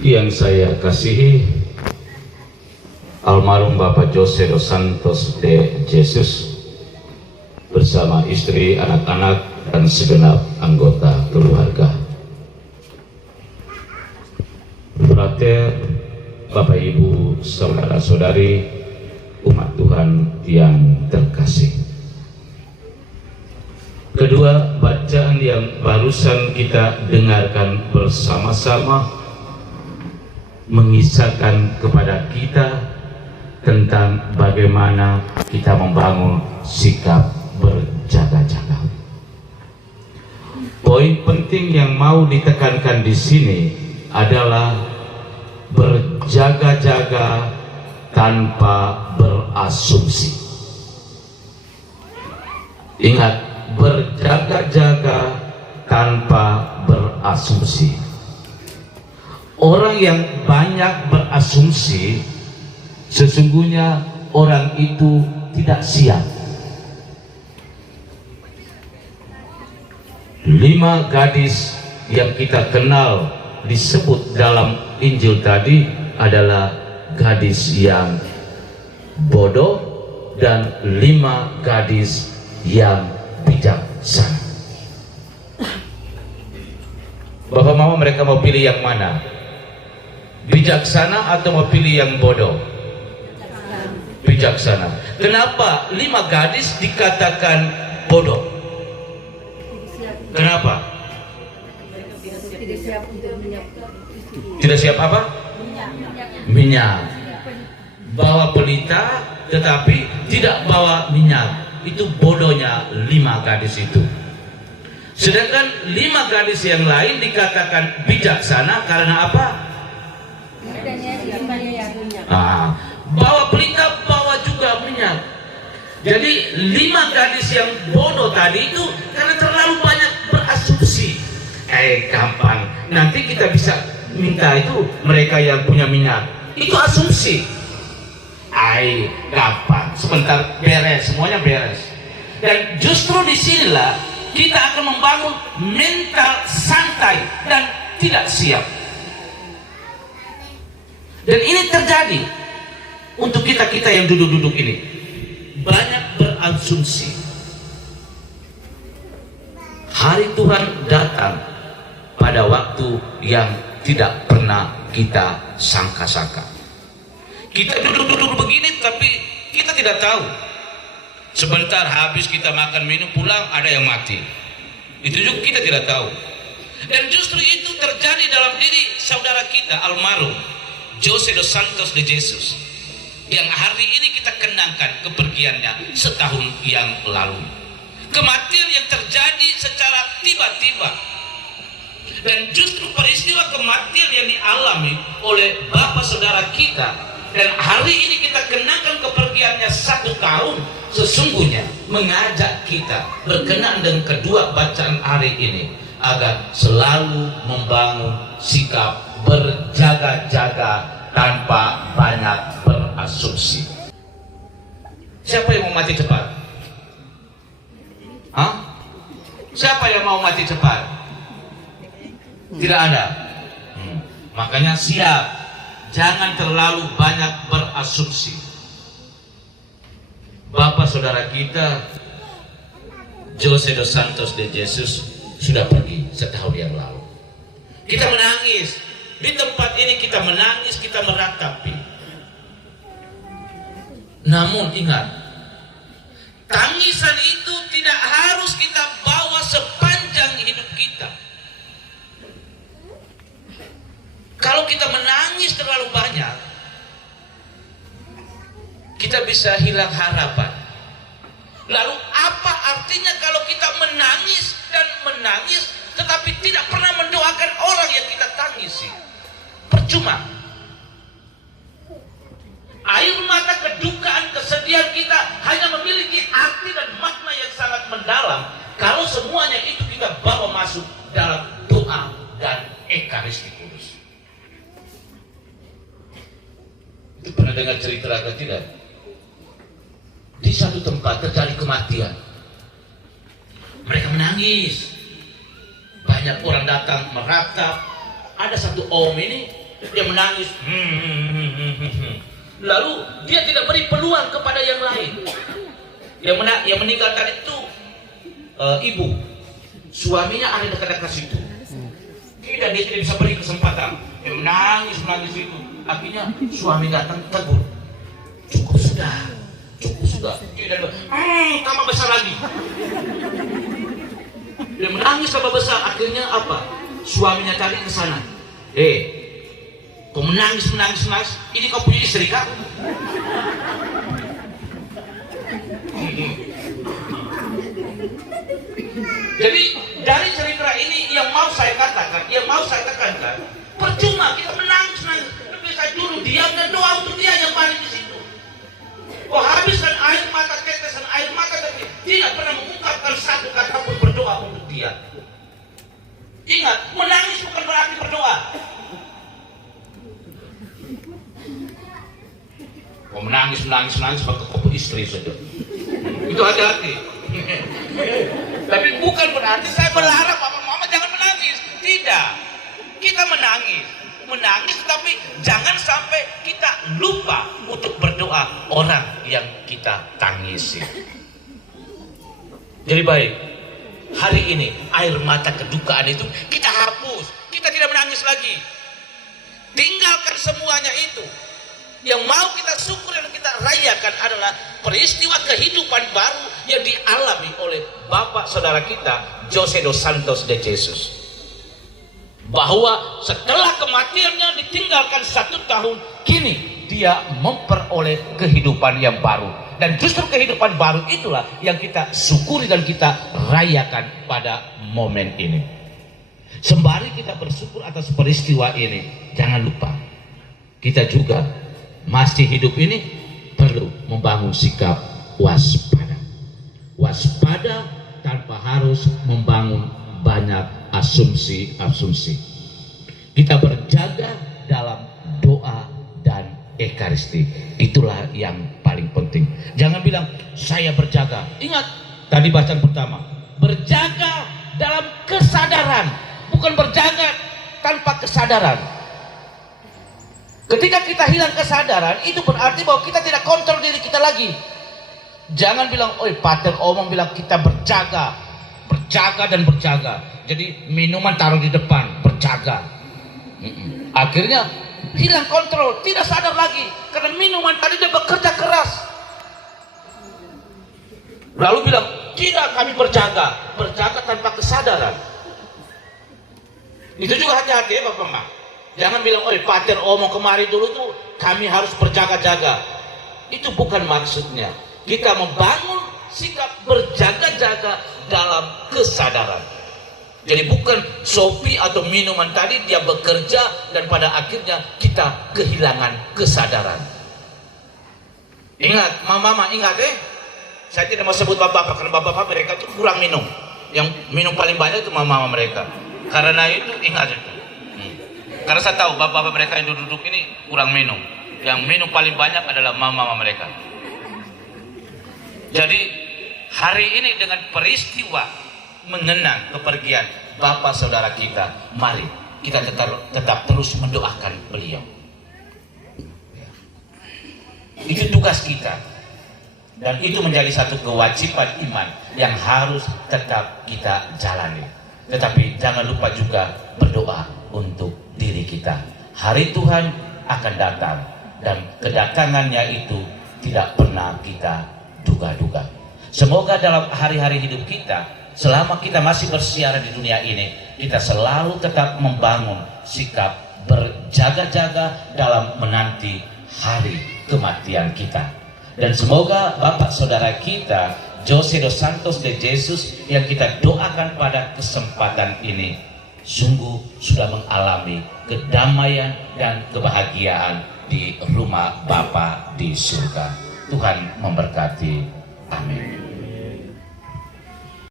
Yang saya kasihi, almarhum Bapak Jose dos Santos de Jesus bersama istri, anak-anak, dan segenap anggota keluarga. Frater, Bapak Ibu, saudara-saudari, umat Tuhan yang terkasih. Kedua bacaan yang barusan kita dengarkan bersama-sama mengisahkan kepada kita tentang bagaimana kita membangun sikap berjaga-jaga. Poin penting yang mau ditekankan di sini adalah berjaga-jaga tanpa berasumsi. Ingat, berjaga-jaga tanpa berasumsi. Orang yang banyak berasumsi, sesungguhnya orang itu tidak siap. 5 gadis yang kita kenal disebut dalam Injil tadi adalah gadis yang bodoh dan 5 gadis yang bijaksana. Bapak Mama, mereka mau pilih yang mana? Bijaksana atau mau pilih yang bodoh? Bijaksana. Kenapa 5 gadis dikatakan bodoh? Kenapa? Tidak siap apa? Minyak. Bawa pelita tetapi tidak bawa minyak. Itu bodohnya 5 gadis itu. Sedangkan 5 gadis yang lain dikatakan bijaksana karena apa? Bawa pelita, bawa juga minyak. Jadi 5 gadis yang bodoh tadi itu karena terlalu banyak berasumsi. Gampang. Nanti kita bisa minta itu mereka yang punya minyak. Itu asumsi. Gampang. Sebentar beres, semuanya beres. Dan justru disinilah kita akan membangun mental santai dan tidak siap. Dan ini terjadi untuk kita-kita yang duduk-duduk ini. Banyak berasumsi. Hari Tuhan datang pada waktu yang tidak pernah kita sangka-sangka. Kita duduk-duduk begini tapi kita tidak tahu. Sebentar habis kita makan minum pulang ada yang mati. Itu juga kita tidak tahu. Dan justru itu terjadi dalam diri saudara kita almarhum Jose dos Santos de Jesus, yang hari ini kita kenangkan kepergiannya setahun yang lalu. Kematian yang terjadi secara tiba-tiba. Dan justru peristiwa kematian yang dialami oleh bapak saudara kita, dan hari ini kita kenangkan kepergiannya 1 tahun, sesungguhnya mengajak kita berkenan dengan kedua bacaan hari ini agar selalu membangun sikap berjaga-jaga tanpa banyak berasumsi. Siapa yang mau mati cepat? Siapa yang mau mati cepat? Tidak ada. Makanya siap. Jangan terlalu banyak berasumsi. Bapak saudara kita Jose dos Santos de Jesus sudah pergi setahun yang lalu. Kita menangis. Di tempat ini kita menangis, kita meratapi. Namun ingat, tangisan itu tidak harus kita bawa sepanjang hidup kita. Kalau kita menangis terlalu banyak, kita bisa hilang harapan. Lalu apa artinya kalau kita menangis dan menangis tetapi tidak pernah mendoakan orang yang kita tangisi? Percuma. Air mata kedukaan, kesedihan kita hanya memiliki arti dan makna yang sangat mendalam kalau semuanya itu kita bawa masuk dalam doa dan ekaristi kudus. Itu pernah dengar cerita atau tidak? Di satu tempat terjadi kematian. Mereka menangis. Banyak orang datang meratap. Ada satu om ini Dia menangis. Lalu dia tidak beri peluang kepada yang lain. Yang meninggal tadi itu ibu, suaminya ada dekat-dekat situ. Tidak, dia tidak bisa beri kesempatan. Dia menangis itu. Akhirnya suami datang tegur. Cukup sudah. Tidak, tambah besar lagi. Dia menangis tambah besar. Akhirnya apa? Suaminya tadi ke sana. Kau menangis. Ini kau punya istri kah? Jadi dari cerita ini yang mau saya tekankan, percuma kita menangis. Lebih saya dulu diam dan doa untuk dia yang paling di situ. Kau habiskan air mata, tetesan air mata, tapi tidak pernah mengungkapkan satu kata pun berdoa untuk dia. Ingat, menangis bukan berarti berdoa. Kau menangis pakai kopi istri saja. Itu hati-hati. Tapi bukan berarti saya berharap Bapak Muhammad jangan menangis. Tidak. Kita menangis, tapi jangan sampai kita lupa untuk berdoa orang yang kita tangisi. Jadi baik, hari ini air mata kedukaan itu kita hapus. Kita tidak menangis lagi. Tinggalkan semuanya itu. Yang mau kita syukur dan kita rayakan adalah peristiwa kehidupan baru yang dialami oleh Bapak saudara kita José dos Santos de Jesus. Bahwa setelah kematiannya ditinggalkan 1 tahun, kini dia memperoleh kehidupan yang baru. Dan justru kehidupan baru itulah yang kita syukuri dan kita rayakan pada momen ini. Sembari kita bersyukur atas peristiwa ini, jangan lupa kita juga masih hidup ini perlu membangun sikap waspada. Waspada tanpa harus membangun banyak asumsi. Kita berjaga dalam doa dan ekaristi. Itulah yang paling penting. Jangan bilang saya berjaga. Ingat tadi bacaan pertama, berjaga dalam kesadaran, bukan berjaga tanpa kesadaran. Ketika kita hilang kesadaran, itu berarti bahwa kita tidak kontrol diri kita lagi. Jangan bilang, pater omong bilang kita berjaga dan berjaga. Jadi minuman taruh di depan, berjaga. Akhirnya hilang kontrol, tidak sadar lagi. Karena minuman tadi dia bekerja keras. Lalu bilang, tidak, kami berjaga tanpa kesadaran. Itu juga hati-hati ya Bapak Mak. Jangan bilang, pater omong kemari dulu tuh kami harus berjaga-jaga. Itu bukan maksudnya. Kita membangun sikap berjaga-jaga dalam kesadaran. Jadi bukan sopi atau minuman tadi dia bekerja dan pada akhirnya kita kehilangan kesadaran. Ingat, mama ingat saya tidak mau sebut bapak karena bapak mereka itu kurang minum. Yang minum paling banyak itu mama mereka. Karena itu ingat itu. Karena saya tahu bapak mereka yang duduk ini kurang minum. Yang minum paling banyak adalah mama mereka. Jadi hari ini dengan peristiwa mengenang kepergian bapak saudara kita, mari kita tetap terus mendoakan beliau. Itu tugas kita. Dan itu menjadi satu kewajiban iman yang harus tetap kita jalani. Tetapi jangan lupa juga berdoa untuk diri kita. Hari Tuhan akan datang dan kedatangannya itu tidak pernah kita duga-duga. Semoga dalam hari-hari hidup kita, selama kita masih bersiaran di dunia ini, kita selalu tetap membangun sikap berjaga-jaga dalam menanti hari kematian kita. Dan semoga Bapak Saudara kita José dos Santos de Jesus yang kita doakan pada kesempatan ini sungguh sudah mengalami kedamaian dan kebahagiaan di rumah Bapa di surga. Tuhan memberkati. Amin.